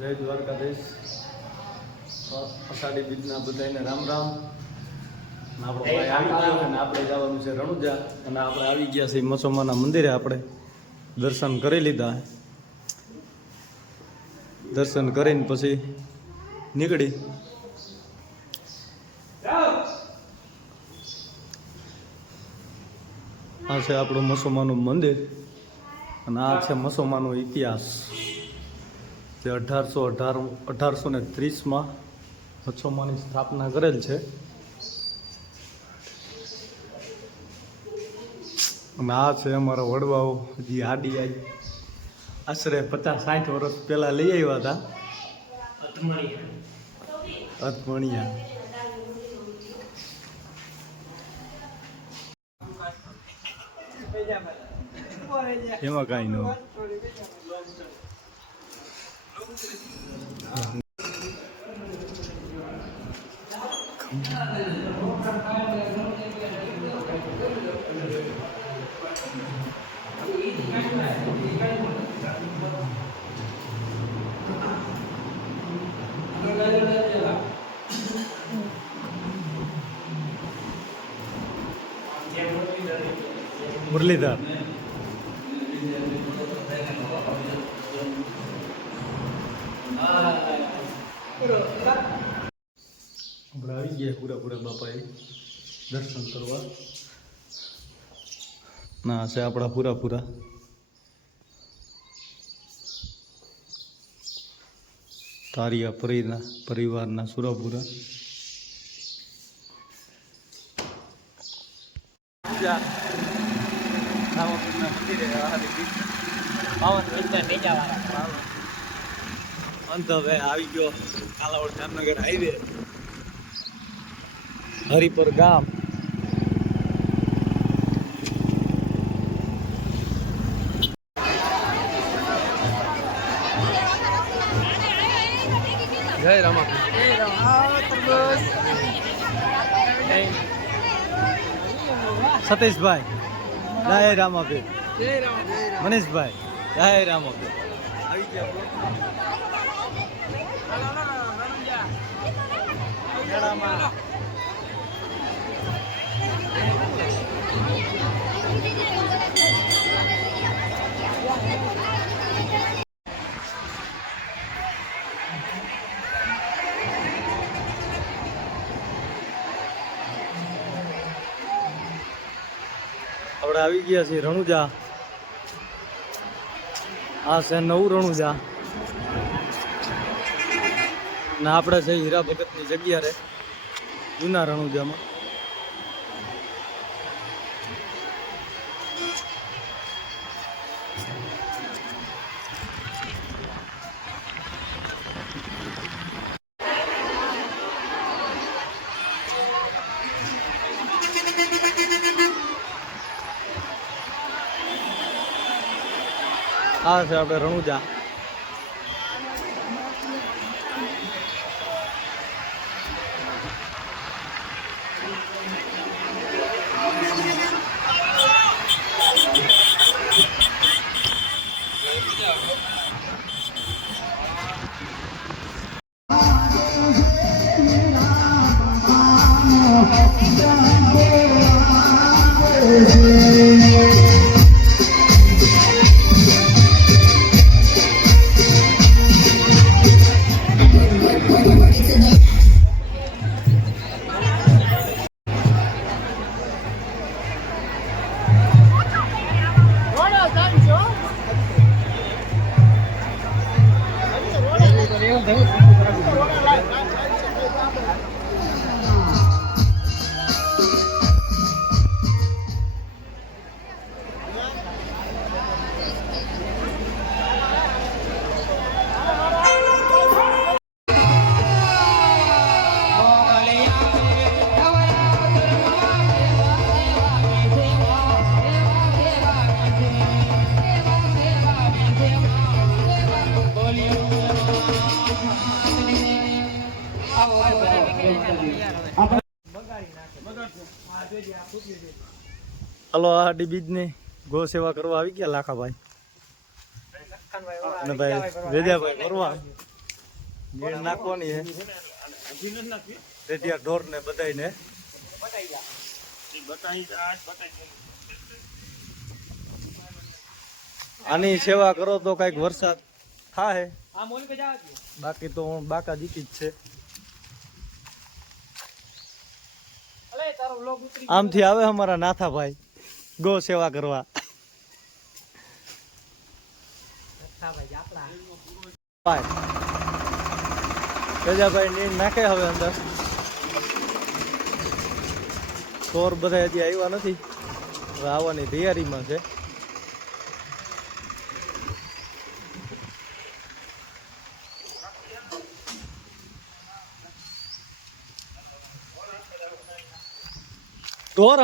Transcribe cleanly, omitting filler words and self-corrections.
જય દ્વારકાધીશ. અષાઢી બીજના બધાને રામ રામ. આપણો ભાઈ આવી ગયો અને આપણે જવાનું છે રણુજા. અને આપણે આવી ગયા છીએ મસોમાના મંદિરે. આપણે દર્શન કરી લીધા. દર્શન કરીને પછી નીકળી. આ છે આપણું મસોમાનું મંદિર અને આ છે મસોમાનો ઇતિહાસ જે 1830માં મસોમાની સ્થાપના કરેલ છે. અને આ છે અમારા વડવાઓ જે આડી આશરે 50-60 વર્ષ પહેલા લઈ આવ્યા હતા અધમણિયા. એમાં કાંઈ ન મુરલીધર આપણે આવી ગયા પૂરા બાપાએ દર્શન કરવા. ના છે આપણા પૂરા તારિયા પરિવારના સુરાપુરા. અંત હવે આવી ગયો કાલાવડ જામનગર હાઈવે, હરિપર ગામ. જય રામા. સતીશભાઈ જય રામાપીર. મનીષભાઈ જય રામાપીર. આવી ગયા આપણે આવી ગયા છીએ રણુજા. આ છે નવું રણુજા ને આપણે છે હીરા ભગતની જગ્યા રે જૂના રણુજામાં. આ છે આપણે રણુજા. હલો, આ બીજની ગો સેવા કરવા આવી ગયા લાખાભાઈ અને ભાઈ વેદ્યાભાઈ પરવા. નીણ નાખવાની હે રેડિયા ઢોર ને બધાયને આની સેવા કરો તો કઈક વરસાદ થાય બાકી તો બાકા જીતી જ છે આમથી આવે અમારા નાથાભાઈ ગો સેવા કરવા ગજાભાઈ નીણ નાખે હવે અંદર ચોર બધા હજી આવ્યા નથી હવે આવવાની તૈયારીમાં છે ઢોર